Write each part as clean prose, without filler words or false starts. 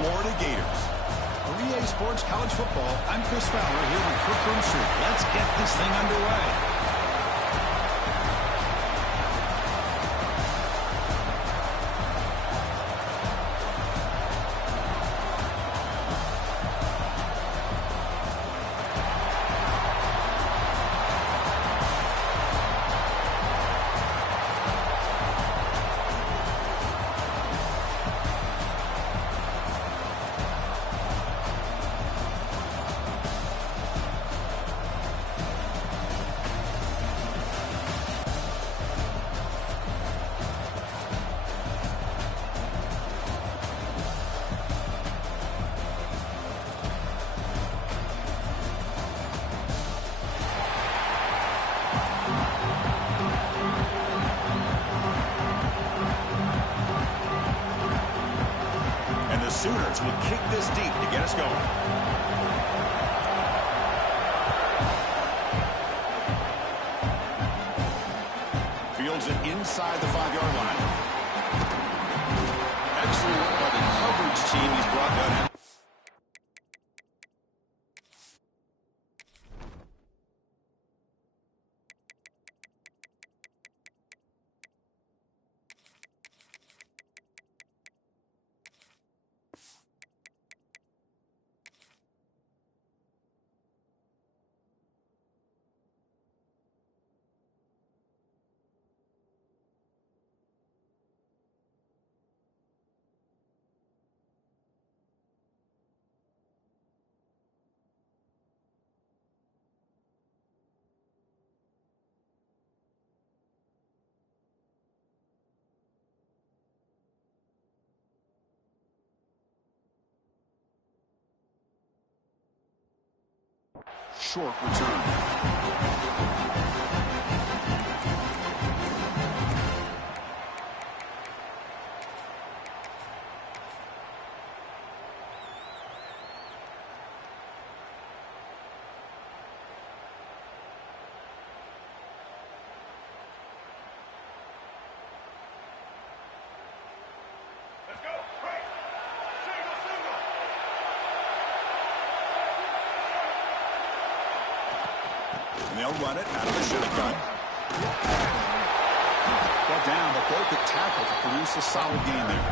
Florida Gators. For EA Sports College Football, I'm Chris Fowler here with Kirk Broomstree. Let's get this thing underway. Sooners will kick this deep to get us going. Fields it inside the 5-yard line. Excellent work by the coverage team. He's brought that in. Short return. And they'll run it out of the shotgun. Got down, but broke the tackle to produce a solid gain there.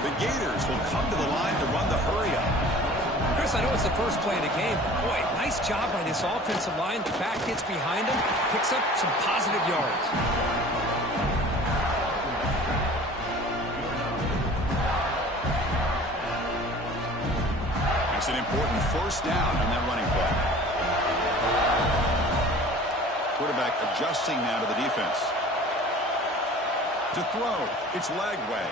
The Gators will come to the line to run the hurry-up. Chris, I know it's the first play of the game. Boy, nice job by this offensive line. The back gets behind him, picks up some positive yards. It's an important first down on that running play. Quarterback adjusting now to the defense. To throw, it's Lagway.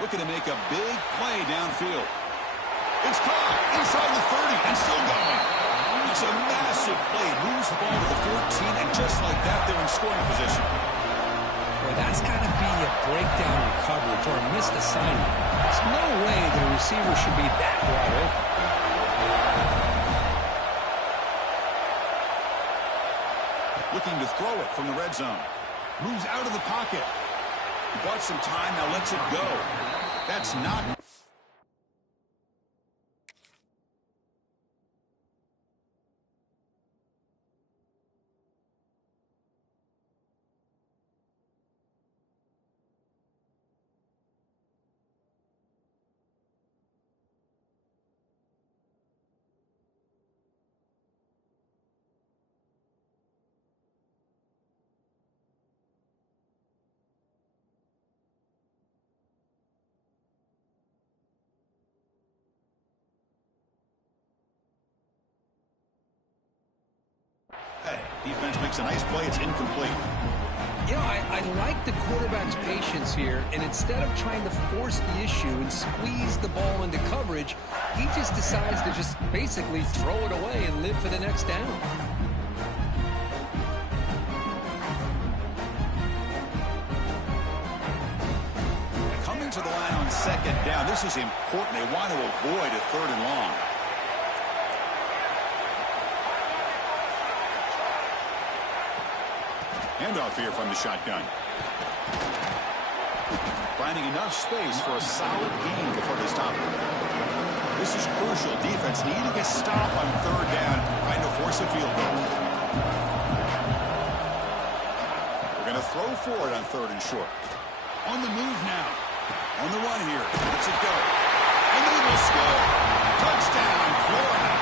Looking to make a big play downfield. It's caught inside the 30 and still going. It's a massive play. Moves the ball to the 14, and just like that, they're in scoring position. Boy, that's got to be a breakdown in coverage or a missed assignment. There's no way that a receiver should be that wide open. Looking to throw it from the red zone. Moves out of the pocket. He bought some time, now lets it go. That's not... Defense makes a nice play. It's incomplete. You know, I like the quarterback's patience here, and instead of trying to force the issue and squeeze the ball into coverage, he just decides to just basically throw it away and live for the next down. Coming to the line on second down. This is important. They want to avoid a third and long. Handoff here from the shotgun. Finding enough space for a solid gain before they stop it. crucial. Defense needing a stop on third down, trying to force a field goal. They're going to throw for it on third and short. On the move now. On the run here. Let's it go. And they will score. Touchdown, Florida.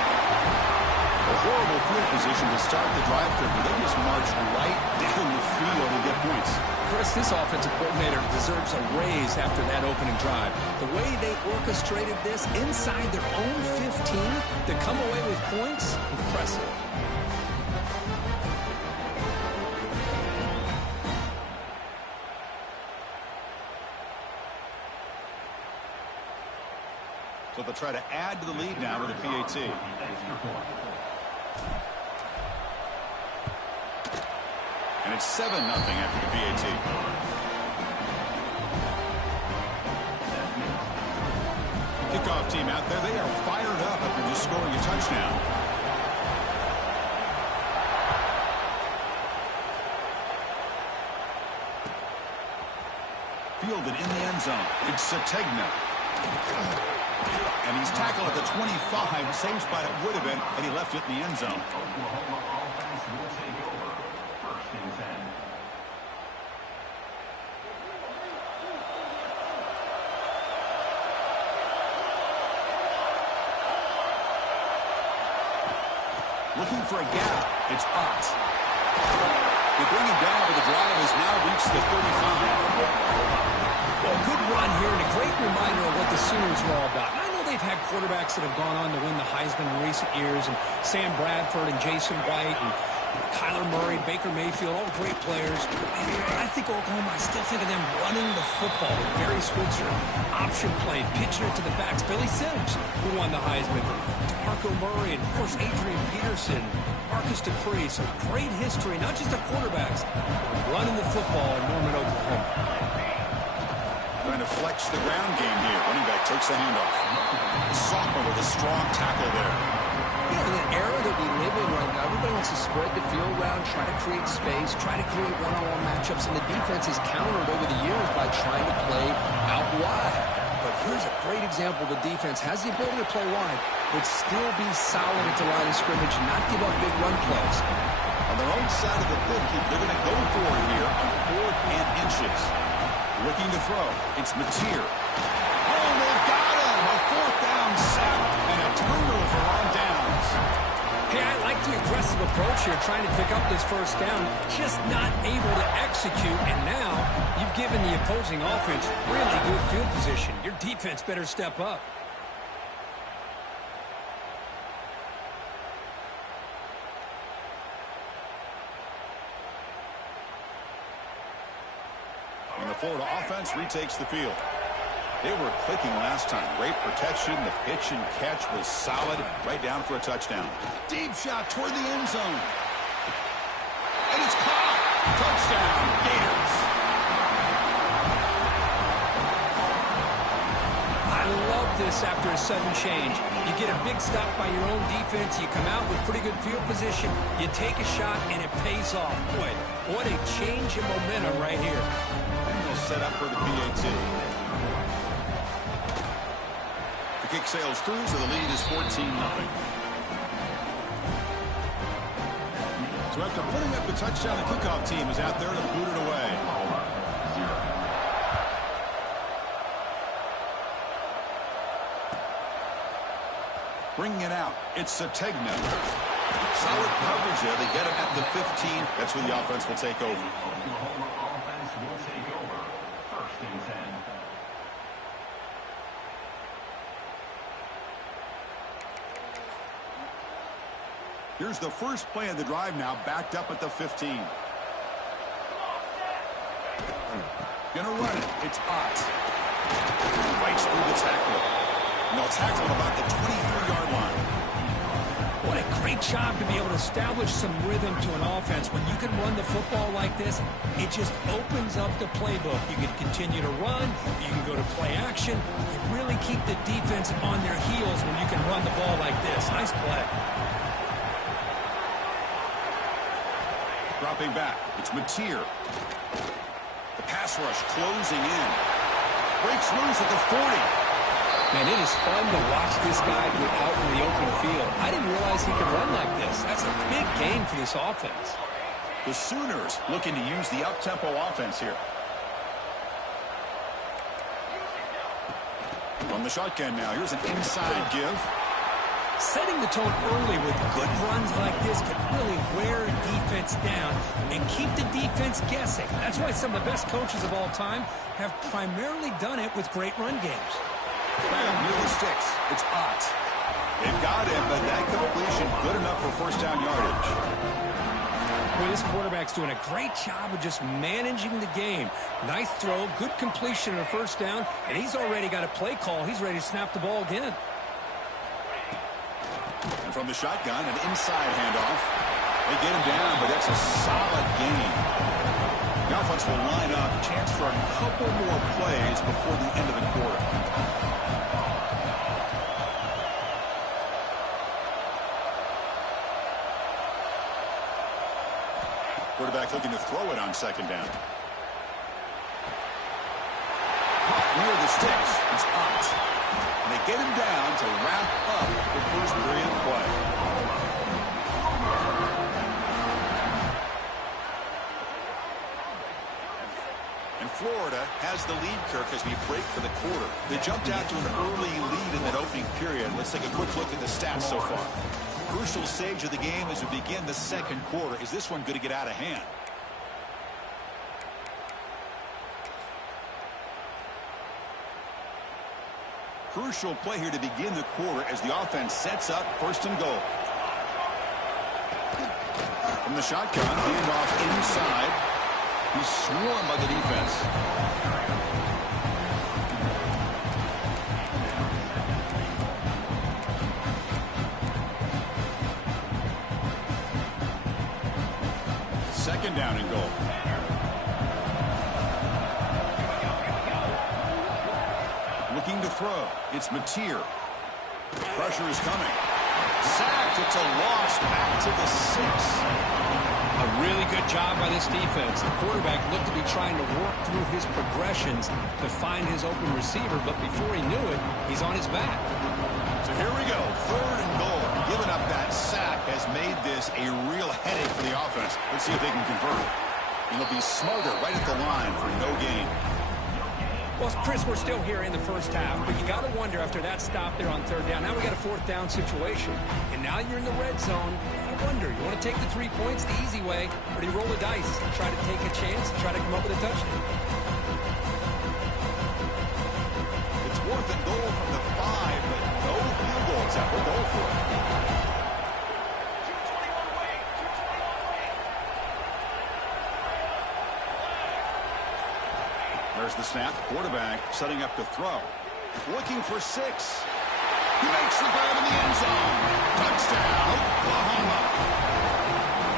A horrible field position to start the drive through, but they just marched right down the field and get points. Chris, this offensive coordinator deserves a raise after that opening drive. The way they orchestrated this inside their own 15 to come away with points, impressive. So they'll try to add to the lead now with a PAT. And it's 7-0 after the PAT. Kickoff team out there. They are fired up after just scoring a touchdown. Fielded in the end zone. It's Sategna. And he's tackled at the 25. Same spot it would have been had he left it in the end zone. Looking for a gap. It's Ott. They bring him down, but the drive has now reached the 35. Well, good run here and a great reminder of what the Sooners are all about. I know they've had quarterbacks that have gone on to win the Heisman in recent years, and Sam Bradford and Jason White and Kyler Murray, Baker Mayfield, all great players. And I think Oklahoma, I still think of them running the football with Barry Switzer, option play, pitching it to the backs. Billy Sims, who won the Heisman, DeMarco Murray, and of course Adrian Peterson, Marcus Dupree. Some great history, not just the quarterbacks, running the football in Norman, Oklahoma. Trying to flex the ground game here. Running back takes the handoff. Sophomore with a strong tackle there. You know, in the era that we live in right now, everybody wants to spread the field around, try to create space, try to create one-on-one matchups, and the defense is countered over the years by trying to play out wide. But here's a great example. The defense has the ability to play wide, but still be solid at the line of scrimmage, not give up big run plays. On their own side of the 50, they're going to go for it here on 4th and inches. Looking to throw. It's Mateer. Oh, they've got him. A 4th down sack and a turnover on downs. Hey, I like the aggressive approach here, trying to pick up this first down, just not able to execute. And now you've given the opposing offense really good field position. Your defense better step up. And the Florida offense retakes the field. They were clicking last time. Great protection. The pitch and catch was solid. Right down for a touchdown. Deep shot toward the end zone. And it's caught. Touchdown, Gators. I love this after a sudden change. You get a big stop by your own defense. You come out with pretty good field position. You take a shot, and it pays off. Boy, what a change in momentum right here. And they'll set up for the PAT. The kick sails through, so the lead is 14-0. So after putting up the touchdown, the kickoff team is out there to boot it away. Bringing it out, it's Sategna. Solid coverage there. They get him at the 15. That's where the offense will take over. Here's the first play of the drive now, backed up at the 15. Gonna run it. It's Ott. Fights through the tackle. And they'll tackle about the 23-yard line. What a great job to be able to establish some rhythm to an offense. When you can run the football like this, it just opens up the playbook. You can continue to run. You can go to play action. You really keep the defense on their heels when you can run the ball like this. Nice play. Dropping back, it's Mateer. The pass rush closing in. Breaks loose at the 40. Man, it is fun to watch this guy get out in the open field. I didn't realize he could run like this. That's a big gain for this offense. The Sooners looking to use the up-tempo offense here. From the shotgun now, here's an inside give. Setting the tone early with good runs like this can really wear a defense down and keep the defense guessing. That's why some of the best coaches of all time have primarily done it with great run games. Brown near the sticks. It's Ott. They've got him, but that completion good enough for first down yardage. Well, this quarterback's doing a great job of just managing the game. Nice throw, good completion on a first down, and he's already got a play call. He's ready to snap the ball again. And from the shotgun, an inside handoff. They get him down, but that's a solid gain. The offense will line up. Chance for a couple more plays before the end of the quarter. Quarterback looking to throw it on second down. Near the sticks. It's Ott. And they get him down to wrap up the first period of play. And Florida has the lead, Kirk, as we break for the quarter. They jumped out to an early lead in that opening period. Let's take a quick look at the stats so far. Crucial stage of the game as we begin the second quarter. Is this one going to get out of hand? Crucial play here to begin the quarter as the offense sets up first and goal. From the shotgun, handoff inside. He's swarmed by the defense. Second down and goal. Looking to throw. It's Mateer. Pressure is coming. Sacked. It's a loss back to the 6. A really good job by this defense. The quarterback looked to be trying to work through his progressions to find his open receiver, but before he knew it, he's on his back. So here we go. Third and goal. Giving up that sack has made this a real headache for the offense. Let's see if they can convert. It'll be Smoger right at the line for no gain. Well, Chris, we're still here in the first half, but you got to wonder after that stop there on third down. Now we got a fourth down situation, and now you're in the red zone. I wonder, you want to take the 3 points the easy way, or do you roll the dice and try to take a chance and try to come up with a touchdown? It's fourth and goal from the 5, but no field goals that will go for it. There's the snap. Quarterback setting up to throw. Looking for 6. He makes the grab in the end zone. Touchdown, Oklahoma.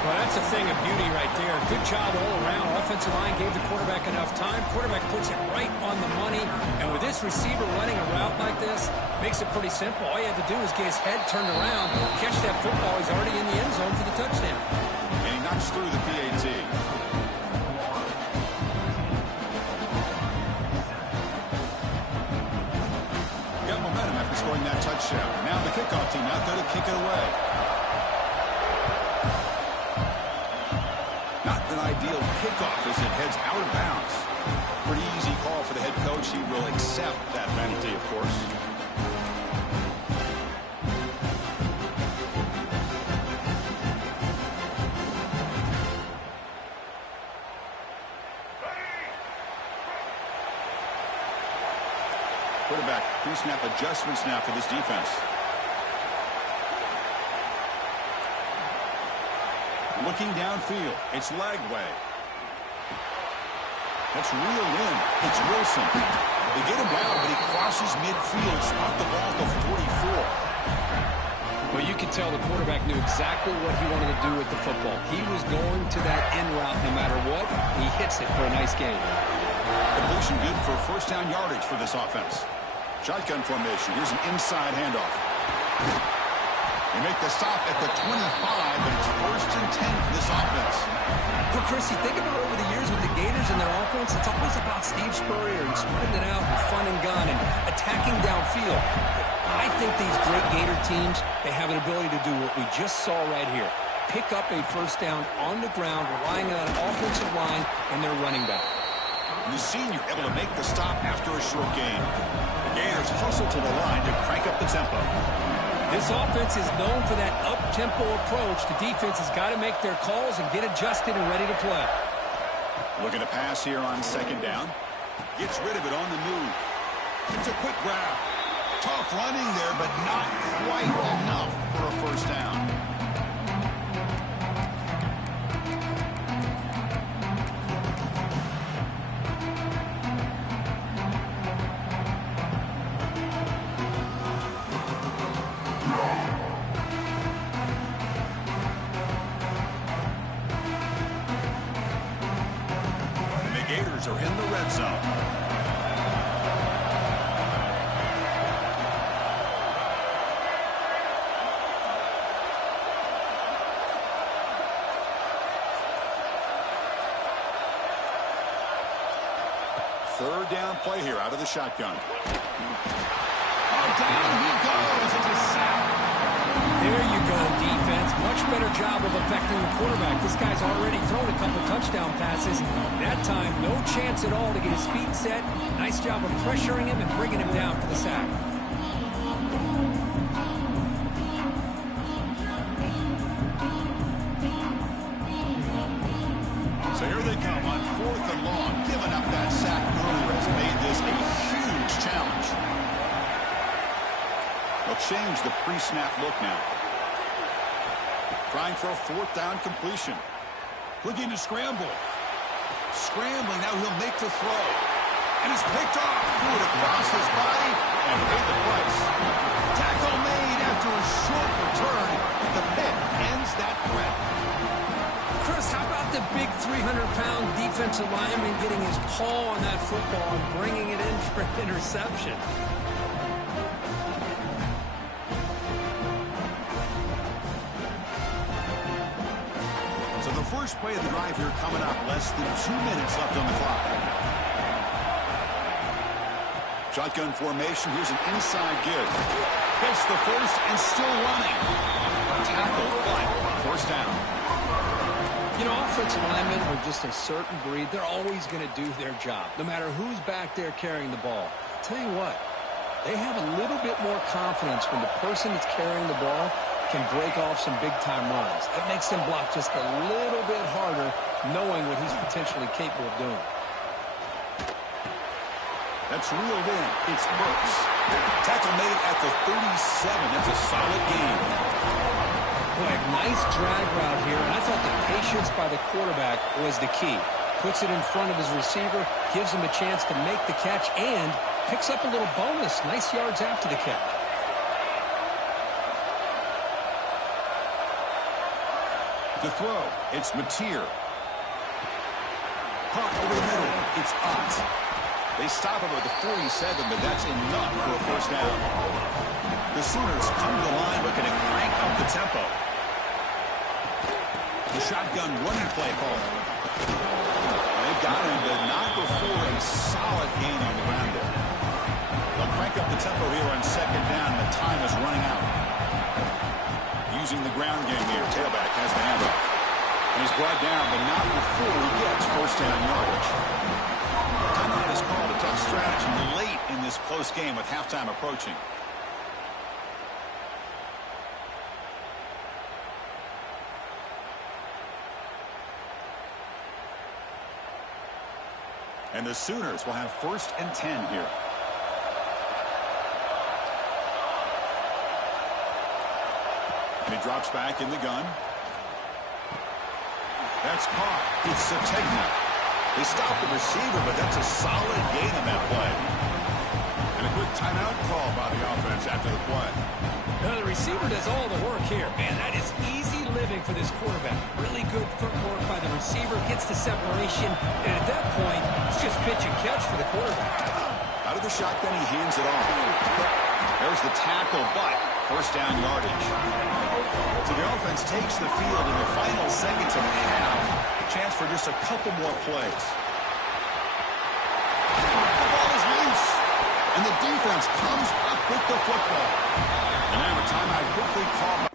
Well, that's a thing of beauty right there. Good job all around. Offensive line gave the quarterback enough time. Quarterback puts it right on the money. And with this receiver running a route like this, makes it pretty simple. All you have to do is get his head turned around, catch that football. He's already in the end zone for the touchdown. And he knocks through the PAT. Scoring that touchdown. Now the kickoff team out there to kick it away. Not an ideal kickoff as it heads out of bounds. Pretty easy call for the head coach. He will accept that penalty, of course. Quarterback pre-snap adjustments now for this defense. Looking downfield, it's Lagway. That's reeled in. It's Wilson. They get him down, but he crosses midfield, spot the ball at the 44. Well, you could tell the quarterback knew exactly what he wanted to do with the football. He was going to that end route no matter what. He hits it for a nice gain. Completion good for first down yardage for this offense. Shotgun formation. Here's an inside handoff. They make the stop at the 25, and it's 1st and 10 for this offense. Well, Chris, you think about over the years with the Gators and their offense, it's always about Steve Spurrier and spreading it out and fun and gun and attacking downfield. I think these great Gator teams, they have an ability to do what we just saw right here. Pick up a first down on the ground, relying on an offensive line and their running back. The senior able to make the stop after a short gain. The Gators hustle to the line to crank up the tempo. This offense is known for that up-tempo approach. The defense has got to make their calls and get adjusted and ready to play. Looking to pass here on 2nd down. Gets rid of it on the move. It's a quick grab. Tough running there, but not quite enough for a first down. Are in the red zone. Third down play here out of the shotgun. Oh, down he goes. It's a sack. There you go, defense. Much better job of affecting the quarterback. This guy's already thrown a couple touchdown passes. That time, no chance at all to get his feet set. Nice job of pressuring him and bringing him down for the sack. So here they come on 4th and long. Giving up that sack earlier has made this a huge challenge. They'll change the pre-snap look now. Trying for a 4th down completion. Looking to scramble. Scrambling, now he'll make the throw. And it's picked off. Threw it across his body and paid the price. Tackle made after a short return, and the pick ends that threat. Chris, how about the big 300-pound defensive lineman getting his paw on that football and bringing it in for an interception? So the first play of the drive here coming up, less than 2 minutes left on the clock. Shotgun formation, here's an inside give. Gets the first and still running. Tackle, but first down. You know, offensive linemen are just a certain breed. They're always going to do their job, no matter who's back there carrying the ball. I'll tell you what, they have a little bit more confidence when the person that's carrying the ball can break off some big-time runs. That makes them block just a little bit harder, knowing what he's potentially capable of doing. That's reeled in. It's Brooks. Tackle made at the 37. That's a solid gain. Boy, nice drag route here, and I thought the patience by the quarterback was the key. Puts it in front of his receiver, gives him a chance to make the catch, and picks up a little bonus. Nice yards after the catch. To throw, it's Mateer. Pump over the middle, it's Ott. They stop him at the 47, but that's enough for a first down. The Sooners come to the line looking to crank up the tempo. The shotgun running play call. They've got him, but not before a solid gain on the ground there. They'll crank up the tempo here on 2nd down. The time is running out. Using the ground game here. Tailback has the handoff. And he's brought down, but not before he gets first down yardage. Timeout is called a tough strategy late in this close game with halftime approaching. And the Sooners will have 1st and 10 here. And he drops back in the gun. That's caught. It's Sategna. They stop the receiver, but that's a solid gain on that play. And a quick timeout call by the offense after the play. The receiver does all the work here. Man, that is easy living for this quarterback. Really good footwork by the receiver. Gets the separation. And at that point, it's just pitch and catch for the quarterback. Out of the shotgun, he hands it off. There's the tackle, but First down yardage. So the offense takes the field in the final seconds of the half. A chance for just a couple more plays. The ball is loose. And the defense comes up with the football. And now a timeout quickly called.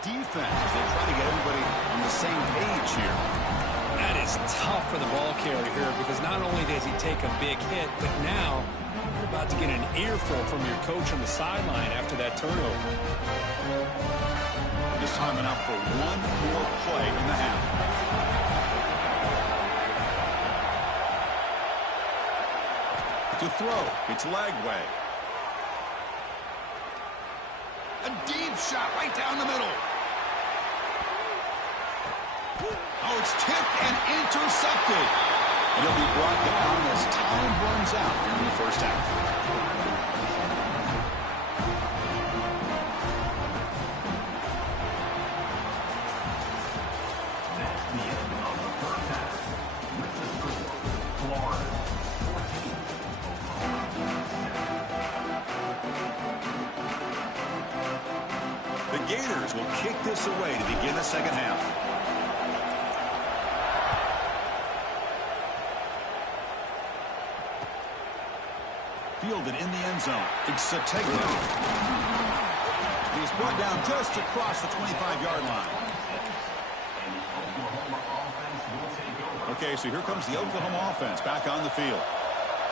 Defense as they try to get everybody on the same page here. That is tough for the ball carrier here because not only does he take a big hit, but now you're about to get an earful from your coach on the sideline after that turnover. Just time enough for one more play in the half. To throw, it's Lagway. A deep shot right down the middle. Oh, it's tipped and intercepted. And he'll be brought down as time runs out during the first half. That's the end of the first half. With the score, Florida 14, Oklahoma 7. The Gators will kick this away to begin the second half. Fielded in the end zone. It's a takedown. He's brought down just across the 25-yard line. Okay, so here comes the Oklahoma offense back on the field.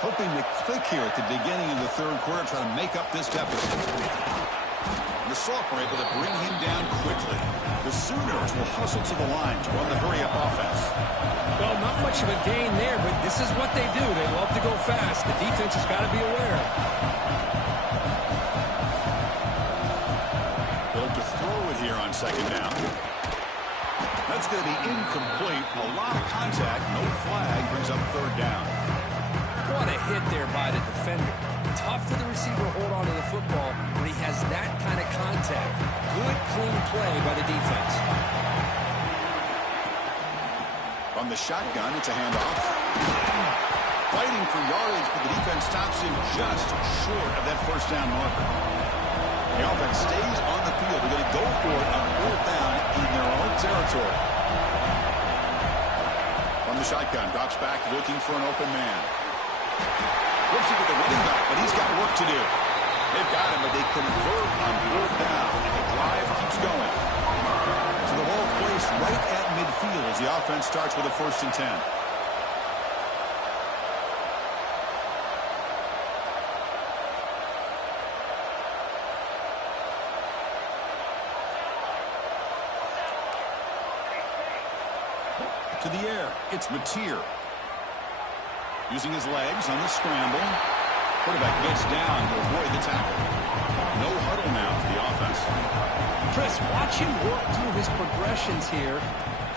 Hoping to click here at the beginning of the third quarter, trying to make up this deficit. The Salk were able to bring him down quickly. The Sooners will hustle to the line to run the hurry-up offense. Well, not much of a gain there, but this is what they do. They love to go fast. The defense has got to be aware. They'll to throw it here on second down. That's going to be incomplete. A lot of contact. No flag. Brings up third down. What a hit there by the defender. Tough for the receiver to hold on to the football when he has that kind of contact. Good, clean play by the defense. From the shotgun, it's a handoff. Fighting for yardage, but the defense stops him just short of that first down marker. The offense stays on the field. They're going to go for it on fourth down in their own territory. From the shotgun, drops back looking for an open man. Whoops it with the running back, but he's got work to do. They've got him, but they convert on fourth down, and the drive keeps going. So the ball placed right at midfield as the offense starts with a 1st and 10. To the air, it's Mateer. Using his legs on the scramble. Quarterback gets down to avoid the tackle. No huddle now for the offense. Chris, watch him work through his progressions here.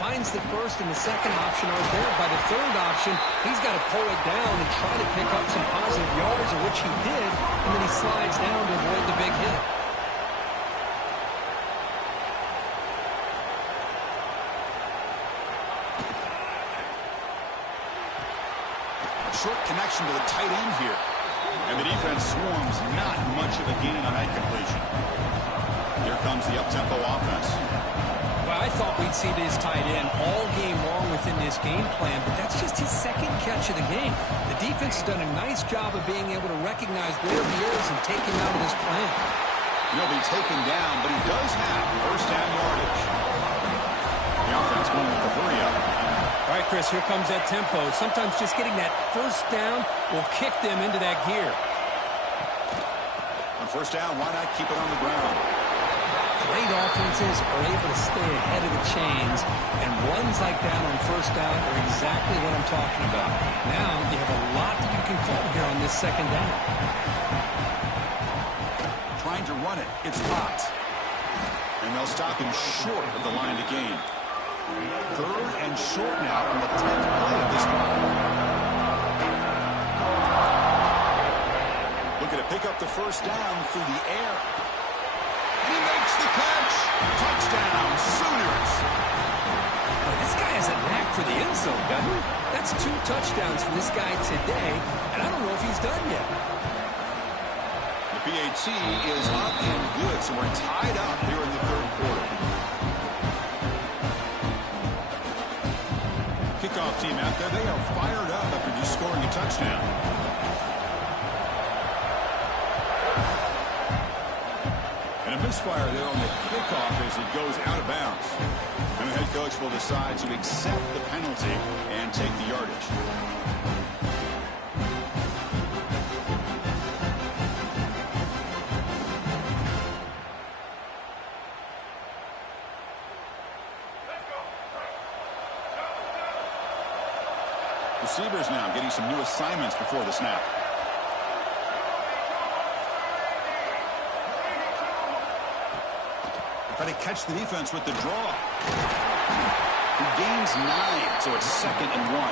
Finds the first and the second option are there. By the third option, he's got to pull it down and try to pick up some positive yards, of which he did, and then he slides down to avoid the big hit. Short connection to the tight end here. And the defense swarms, not much of a gain on that completion. Here comes the up-tempo offense. Well, I thought we'd see this tight end all game long within this game plan, but that's just his second catch of the game. The defense has done a nice job of being able to recognize where he is and take him out of this plan. He'll be taken down, but he does have first down yardage. The offense going with the hurry-up. All right, Chris, here comes that tempo. Sometimes just getting that first down will kick them into that gear. On first down, why not keep it on the ground? Great offenses are able to stay ahead of the chains, and runs like that on first down are exactly what I'm talking about. Now you have a lot that you can call here on this second down. Trying to run it. It's hot. And they'll stop him short of the line to gain. Third and short now on the 10th play of this drive. Looking to pick up the first down through the air. And he makes the catch. Touchdown, Sooners. This guy has a knack for the end zone, doesn't he? That's 2 touchdowns for this guy today, and I don't know if he's done yet. The PAT is up and good, so we're tied up here in the third quarter. Kickoff team out there, they are fired up after just scoring a touchdown. And a misfire there on the kickoff as it goes out of bounds. And the head coach will decide to accept the penalty and take the yardage. Receivers now getting some new assignments before the snap. Try to catch the defense with the draw. He gains 9, so it's 2nd and 1.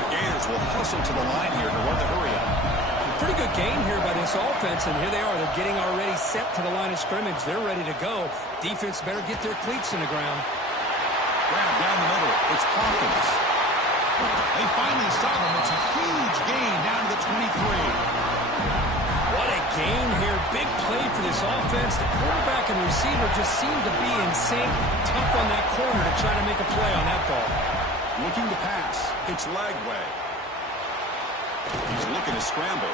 The Gators will hustle to the line here to run the hurry up. Pretty good game here by this offense, and here they are. They're getting already set to the line of scrimmage. They're ready to go. Defense better get their cleats in the ground. Grab down the middle. It's Hawkins. They finally stop him. It's a huge gain down to the 23. What a game here. Big play for this offense. The quarterback and receiver just seem to be in sync. Tough on that corner to try to make a play on that ball. Looking to pass. It's Lagway. He's looking to scramble.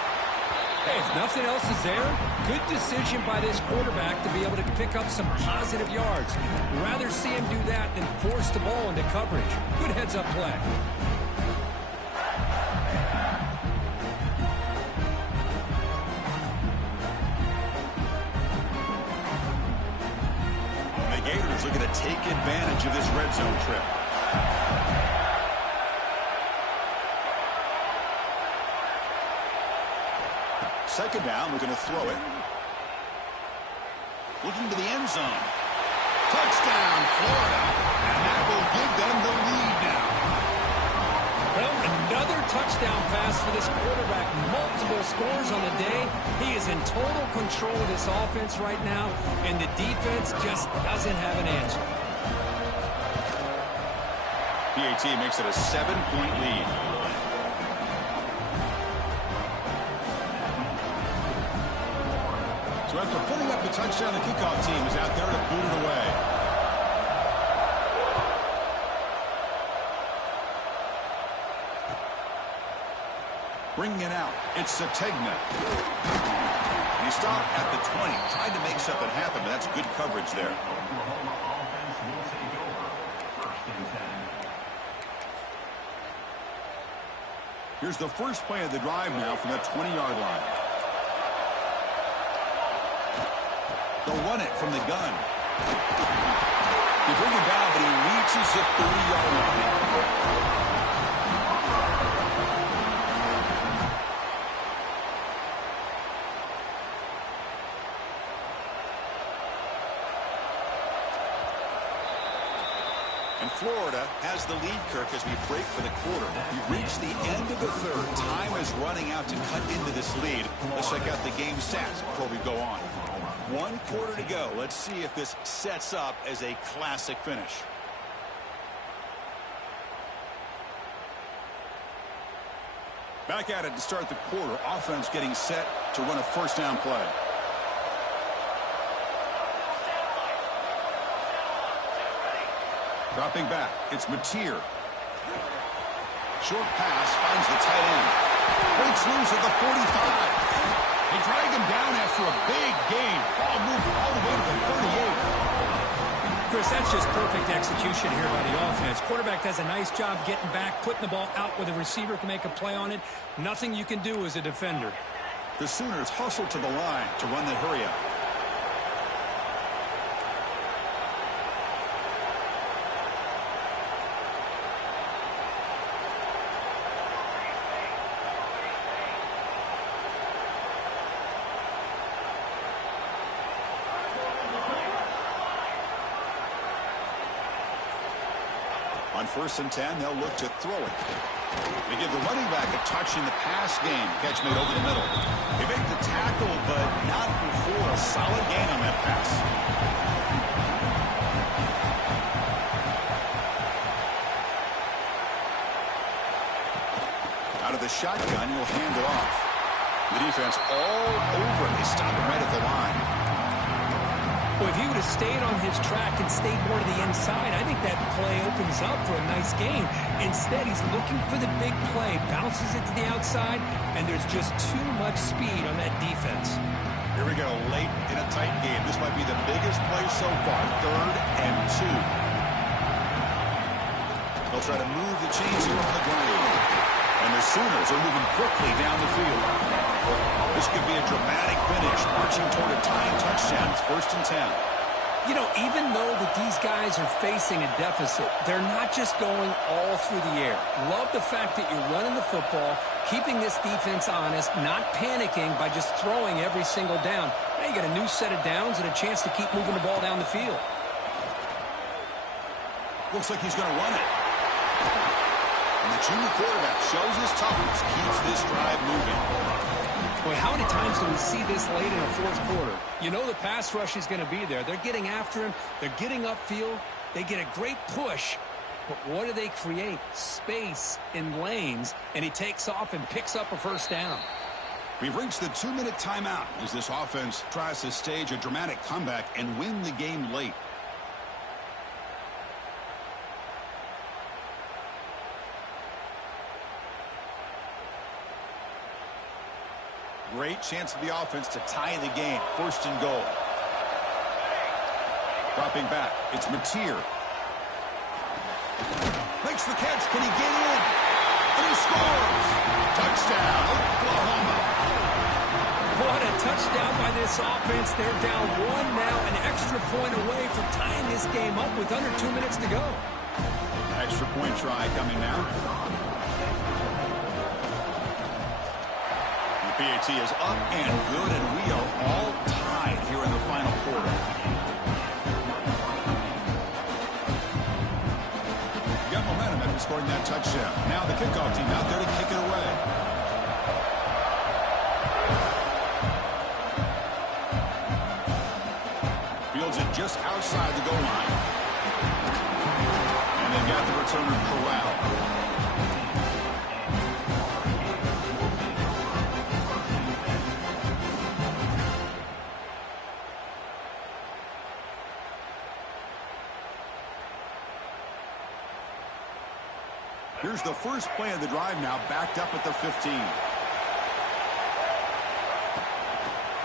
Hey, if nothing else is there, good decision by this quarterback to be able to pick up some positive yards. Rather see him do that than force the ball into coverage. Good heads-up play. Looking to take advantage of this red zone trip. Second down, we're going to throw it. Looking to the end zone. Touchdown, Florida. And that will give them the lead now. Well, another touchdown pass for this quarterback. Multiple scores on the day. He is in total control of this offense right now, and the defense just doesn't have an answer. PAT makes it a 7-point lead. So after putting up the touchdown, the kickoff team is out there to boot it away. Bringing it out, it's Sategna. He stopped at the 20, tried to make something happen, but that's good coverage there. Here's the first play of the drive now from that 20-yard line. They'll run it from the gun. They bring him down, but he reaches the 30-yard line. And Florida has the lead, Kirk, as we break for the quarter. We've reached the end of the third. Time is running out to cut into this lead. Let's check out the game stats before we go on. 1 quarter to go. Let's see if this sets up as a classic finish. Back at it to start the quarter. Offense getting set to run a first down play. Dropping back, it's Mateer. Short pass, finds the tight end. Breaks loose at the 45. They drag him down after a big gain. Ball moved all the way to the 38. Chris, that's just perfect execution here by the offense. Quarterback does a nice job getting back, putting the ball out where the receiver can make a play on it. Nothing you can do as a defender. The Sooners hustle to the line to run the hurry-up. On 1st and 10, they'll look to throw it. They give the running back a touch in the pass game. Catch made over the middle. They make the tackle, but not before a solid gain on that pass. Out of the shotgun, he'll hand it off. The defense all over him. They stop him right at the line. Well, if he would have stayed on his track and stayed more to the inside, I think that play opens up for a nice game. Instead, he's looking for the big play, bounces it to the outside, and there's just too much speed on that defense. Here we go, late in a tight game. This might be the biggest play so far, 3rd and 2. They'll try to move the chains here on the ground. And the Sooners are moving quickly down the field. This could be a dramatic finish, marching toward a tying touchdown. It's 1st and 10. You know, even though that these guys are facing a deficit, they're not just going all through the air. Love the fact that you're running the football, keeping this defense honest, not panicking by just throwing every single down. Now you got a new set of downs and a chance to keep moving the ball down the field. Looks like he's going to run it. And the junior quarterback shows his toughness, keeps this drive moving. Boy, how many times do we see this late in a 4th quarter? You know the pass rush is going to be there. They're getting after him. They're getting upfield. They get a great push. But what do they create? Space in lanes. And he takes off and picks up a 1st down. We've reached the 2-minute timeout as this offense tries to stage a dramatic comeback and win the game late. Great chance for the offense to tie the game. 1st and goal. Dropping back. It's Mateer. Makes the catch. Can he get in? And he scores. Touchdown, Oklahoma. What a touchdown by this offense. They're down 1 now, an extra point away from tying this game up with under 2 minutes to go. Extra point try coming now. PAT is up and good, and we are all tied here in the final quarter. Got momentum after scoring that touchdown. Now the kickoff team out there to kick it away. Fields it just outside the goal line. And they've got the returner corralled. Here's the first play of the drive now, backed up at the 15.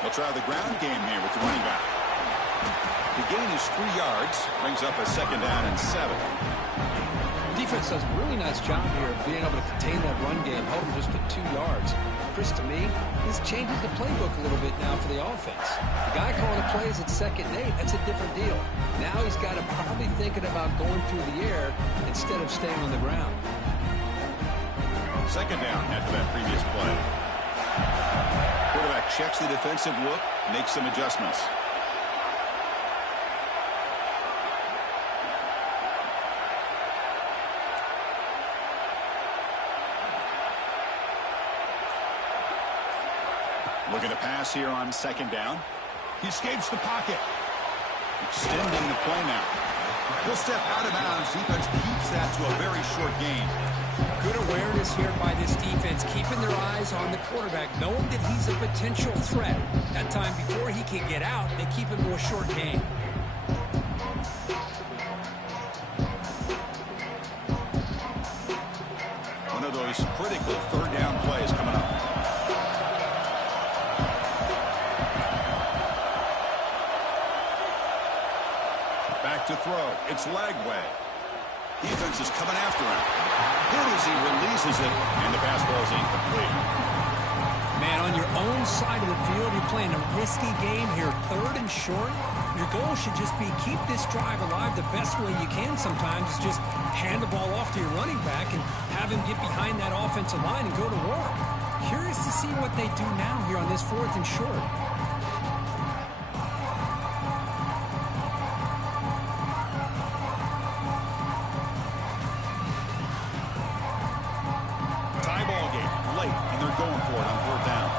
They'll try the ground game here with the running back. The gain is 3 yards, brings up a 2nd down and 7. Defense does a really nice job here of being able to contain that run game, held him just to 2 yards. Chris, to me, this changes the playbook a little bit now for the offense. The guy calling the plays at 2nd and 8, that's a different deal. Now he's got to probably thinking about going through the air instead of staying on the ground. 2nd down after that previous play. Quarterback checks the defensive look, makes some adjustments. Look at the pass here on 2nd down. He escapes the pocket. Extending the play now. He'll step out of bounds. Defense keeps that to a very short gain. Good awareness here by this defense, keeping their eyes on the quarterback, knowing that he's a potential threat. That time before he can get out, they keep him to a short gain. One of those critical 3rd down plays coming up. Back to throw. It's Lagway. Defense is coming after him. Good as he releases it, and the pass ball is incomplete. Man, on your own side of the field, you're playing a risky game here, 3rd and short. Your goal should just be keep this drive alive the best way you can sometimes. Is just hand the ball off to your running back and have him get behind that offensive line and go to work. Curious to see what they do now here on this 4th and short. Going for it on 4th down.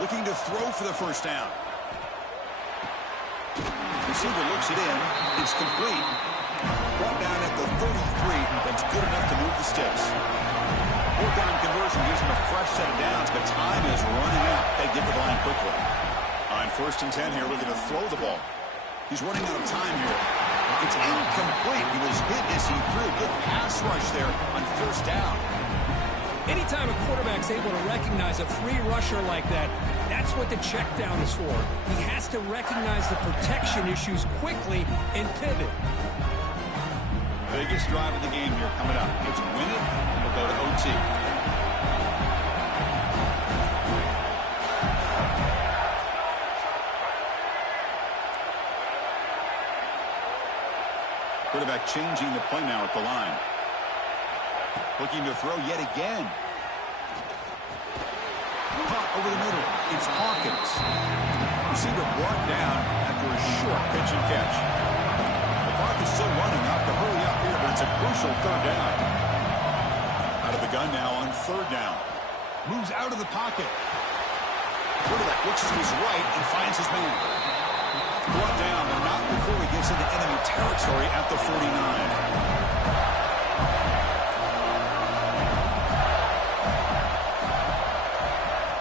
Looking to throw for the 1st down. This receiver looks it in. It's complete. Brought down at the 33. That's good enough to move the sticks. Fourth down conversion gives him a fresh set of downs, but time is running out. They get to the line quickly. On 1st and 10 here, looking to throw the ball. He's running out of time here. It's incomplete. He was hit as he threw. Good pass rush there on 1st down. Anytime a quarterback's able to recognize a free rusher like that, that's what the check down is for. He has to recognize the protection issues quickly and pivot. Biggest drive of the game here coming up. It's win it, we'll go to OT. Quarterback changing the play now at the line. Looking to throw yet again. Caught over the middle. It's Hawkins. Receiver brought down after a short pitch and catch. The clock is still running. Have to hurry up here, but it's a crucial 3rd down. Out of the gun now on 3rd down. Moves out of the pocket. Quarterback looks to his right and finds his man. Brought down, but not before he gets into enemy territory at the 49.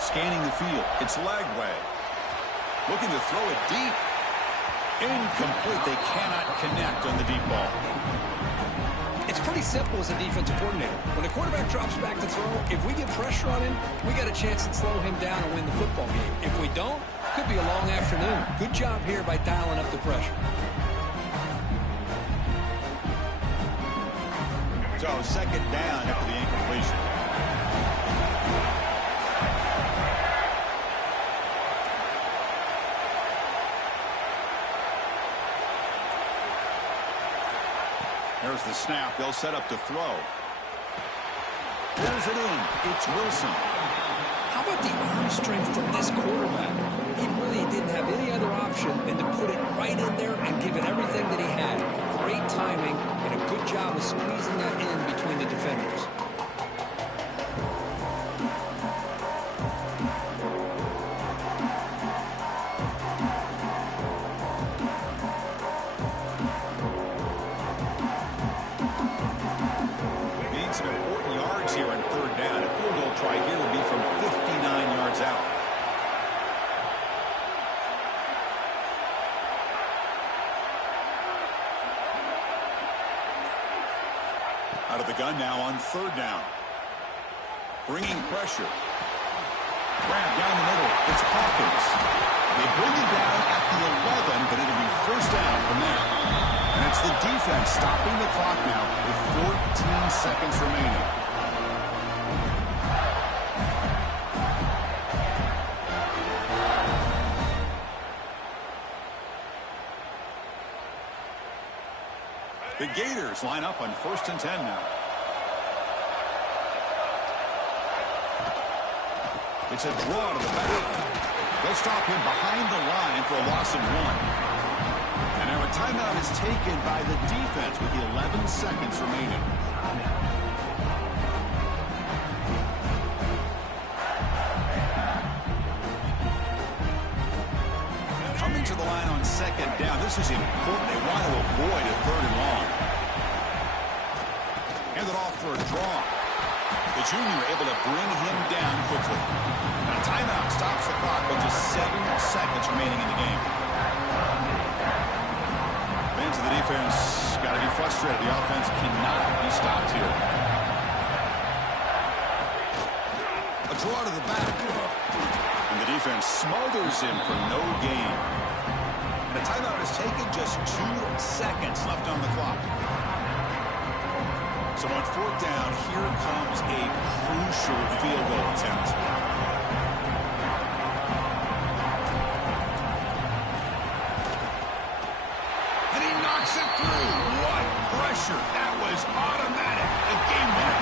Scanning the field. It's Lagway. Looking to throw it deep. Incomplete. They cannot connect on the deep ball. It's pretty simple as a defensive coordinator. When the quarterback drops back to throw, if we get pressure on him, we got a chance to slow him down and win the football game. If we don't, could be a long afternoon. Good job here by dialing up the pressure. So 2nd down after the incompletion. There's the snap. They'll set up to throw. Pulls it in. It's Wilson. How about the arm strength from this quarterback? He really didn't have any other option than to put it right in there and give it everything that he had. Great timing and a good job of squeezing that in between the defenders. Out of the gun now on 3rd down. Bringing pressure. Grab down the middle. It's Hawkins. They bring it down at the 11, but it'll be 1st down from there. And it's the defense stopping the clock now with 14 seconds remaining. The Gators line up on 1st and 10 now. It's a draw to the back. They'll stop him behind the line for a loss of 1. And now a timeout is taken by the defense with 11 seconds remaining. Coming to the line on 2nd down. This is important. They want to avoid a 3rd and long. Hand it off for a draw. The junior able to bring him down quickly. And a timeout stops the clock with just 7 seconds remaining in the game. Fans of the defense got to be frustrated. The offense cannot be stopped here. A draw to the back. And the defense smothers him for no gain. And a timeout is taken, just 2 seconds left on the clock. So on 4th down, here comes a crucial field goal attempt. And he knocks it through. What pressure. That was automatic. A game winner.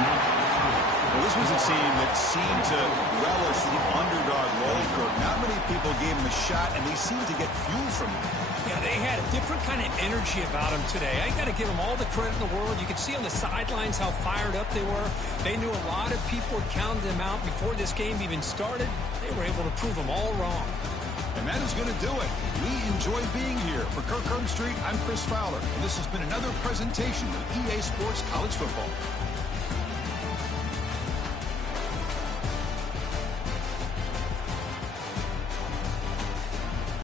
Well, this was a team that seemed to relish the underdog role. Not many people gave him a shot, and they seemed to get fuel from him. Yeah, they had a different kind of energy about them today. I got to give them all the credit in the world. You could see on the sidelines how fired up they were. They knew a lot of people had counted them out before this game even started. They were able to prove them all wrong. And that is going to do it. We enjoy being here. For Kirk Street, I'm Chris Fowler, and this has been another presentation of EA Sports College Football.